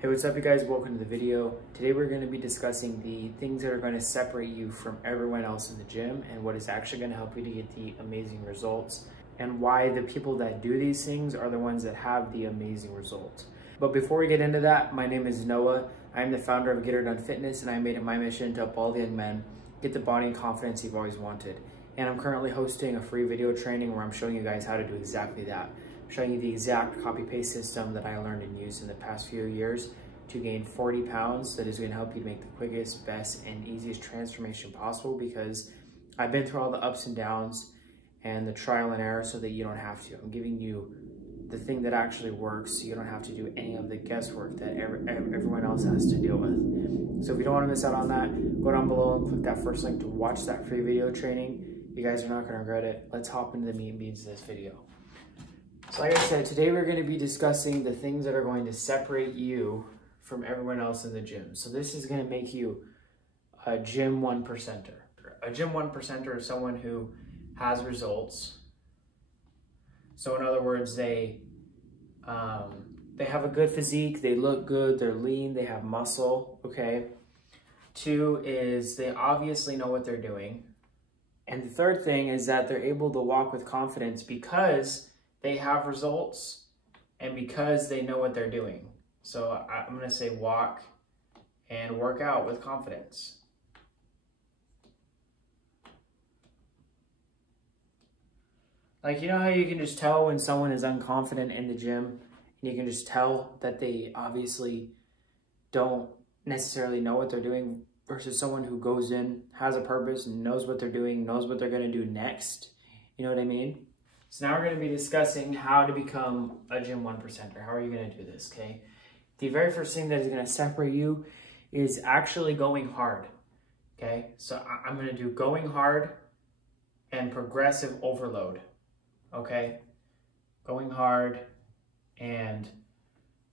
Hey, what's up you guys? Welcome to the video. Today we're going to be discussing the things that are going to separate you from everyone else in the gym and what is actually going to help you to get the amazing results and why the people that do these things are the ones that have the amazing results. But before we get into that, my name is Noah. I am the founder of Get Her Done Fitness, and I made it my mission to help all the young men get the body and confidence you've always wanted. And I'm currently hosting a free video training where I'm showing you guys how to do exactly that. I'm showing you the exact copy-paste system that I learned and used in the past few years to gain 40 pounds that is going to help you make the quickest, best, and easiest transformation possible, because I've been through all the ups and downs and the trial and error so that you don't have to. I'm giving you the thing that actually works so you don't have to do any of the guesswork that everyone else has to deal with. So if you don't want to miss out on that, go down below and click that first link to watch that free video training. You guys are not going to regret it. Let's hop into the meat and beans of this video. So like I said, today we're going to be discussing the things that are going to separate you from everyone else in the gym. So this is going to make you a gym 1%er. A gym 1%er is someone who has results. So in other words, they have a good physique, they look good, they're lean, they have muscle, okay? 2 is they obviously know what they're doing. And the third thing is that they're able to walk with confidence because they have results and because they know what they're doing. So I'm going to say walk and work out with confidence. Like, you know how you can just tell when someone is unconfident in the gym, and you can just tell that they obviously don't necessarily know what they're doing, versus someone who goes in, has a purpose, and knows what they're doing, knows what they're going to do next. You know what I mean? So now we're going to be discussing how to become a gym 1%er. How are you going to do this, okay? The very first thing that is going to separate you is actually going hard, okay? So I'm going to do going hard and progressive overload, okay? Going hard and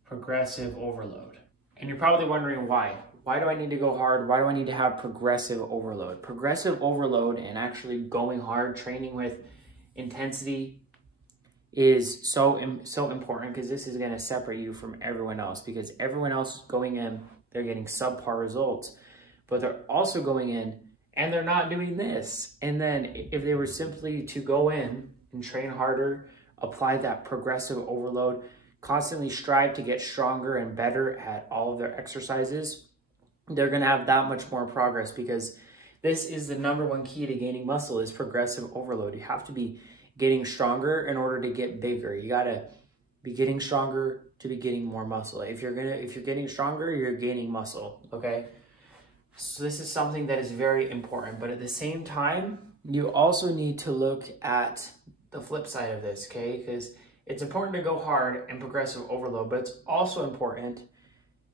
progressive overload. And you're probably wondering why. Why do I need to go hard? Why do I need to have progressive overload? Progressive overload and actually going hard, training with intensity, is so important, because this is going to separate you from everyone else, because everyone else going in, they're getting subpar results, but they're also going in and they're not doing this. And then if they were simply to go in and train harder, apply that progressive overload, constantly strive to get stronger and better at all of their exercises, they're going to have that much more progress, because this is the #1 key to gaining muscle, is progressive overload. You have to be getting stronger in order to get bigger. You gotta be getting stronger to be getting more muscle. If you're getting stronger, you're gaining muscle, okay? So this is something that is very important, but at the same time, you also need to look at the flip side of this, okay? Because it's important to go hard and progressive overload, but it's also important,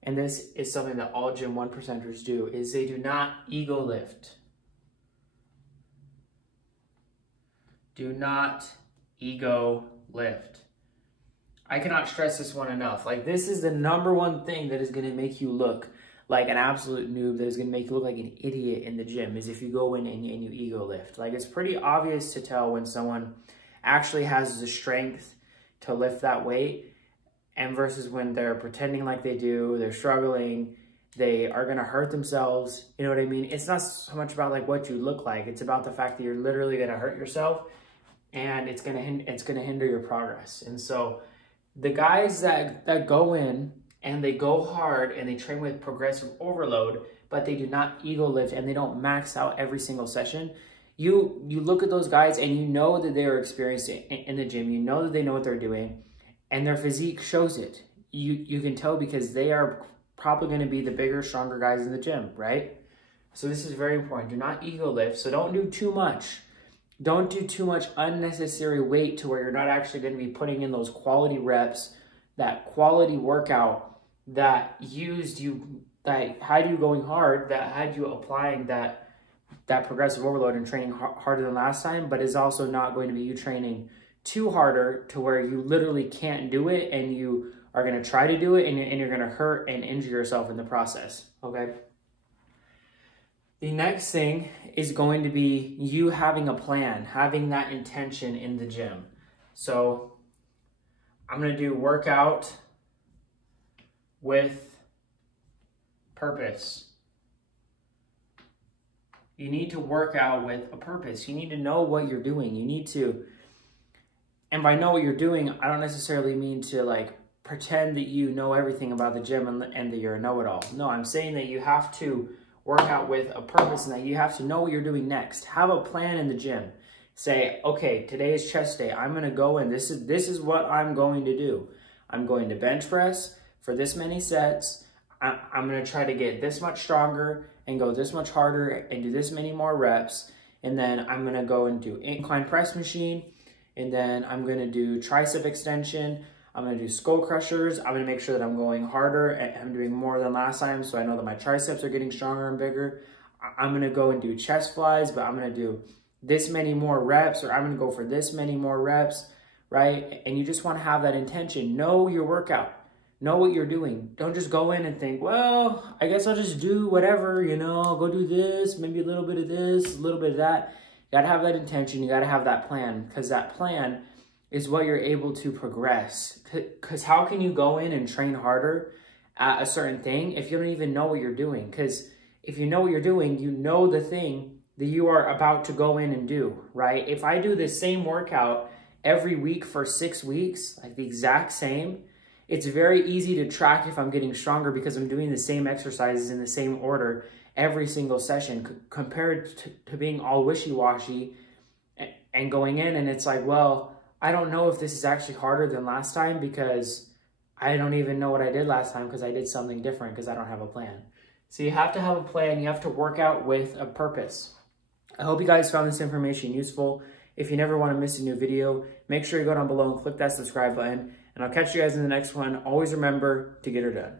and this is something that all gym 1%ers do, is they do not ego lift. Do not ego lift. I cannot stress this one enough. Like, this is the #1 thing that is going to make you look like an absolute noob, that is going to make you look like an idiot in the gym, is if you go in and you ego lift. Like, it's pretty obvious to tell when someone actually has the strength to lift that weight, and versus when they're pretending like they do, they're struggling, they are going to hurt themselves. You know what I mean? It's not so much about like what you look like. It's about the fact that you're literally going to hurt yourself, and it's going to hinder your progress. And so the guys that go in and they go hard and they train with progressive overload, but they do not ego lift and they don't max out every single session, you look at those guys and you know that they are experienced in the gym. You know that they know what they're doing, and their physique shows it. You can tell, because they are probably going to be the bigger, stronger guys in the gym, right? So this is very important. Do not ego lift. So don't do too much. Don't do too much unnecessary weight to where you're not actually going to be putting in those quality reps, that quality workout that had you going hard, that had you applying that progressive overload and training harder than last time, but is also not going to be you training too harder to where you literally can't do it, and you are going to try to do it, and you're going to hurt and injure yourself in the process, okay? The next thing is going to be you having a plan, having that intention in the gym. So I'm going to do workout with Purpose. You need to work out with a purpose. You need to know what you're doing. You need to, and by know what you're doing, I don't necessarily mean to like pretend that you know everything about the gym and that you're a know-it-all. No, I'm saying that you have to work out with a purpose and that you have to know what you're doing next. Have a plan in the gym. Say, okay, today is chest day. I'm going to go in. This is what I'm going to do. I'm going to bench press for this many sets. I'm going to try to get this much stronger and go this much harder and do this many more reps. And then I'm going to go and do incline press machine. And then I'm going to do tricep extension. I'm going to do skull crushers. I'm going to make sure that I'm going harder and I'm doing more than last time, so I know that my triceps are getting stronger and bigger. I'm going to go and do chest flies, but I'm going to do this many more reps, or I'm going to go for this many more reps, right? And you just want to have that intention. Know your workout. Know what you're doing. Don't just go in and think, well, I guess I'll just do whatever, you know, I'll go do this, maybe a little bit of this, a little bit of that. You got to have that intention. You got to have that plan, because that plan is what you're able to progress. Because how can you go in and train harder at a certain thing if you don't even know what you're doing? Because if you know what you're doing, you know the thing that you are about to go in and do, right? If I do the same workout every week for 6 weeks, like the exact same, it's very easy to track if I'm getting stronger because I'm doing the same exercises in the same order every single session, compared to being all wishy-washy and going in and it's like, well, I don't know if this is actually harder than last time because I don't even know what I did last time because I did something different because I don't have a plan. So you have to have a plan. You have to work out with a purpose. I hope you guys found this information useful. If you never want to miss a new video, make sure you go down below and click that subscribe button. And I'll catch you guys in the next one. Always remember to get her done.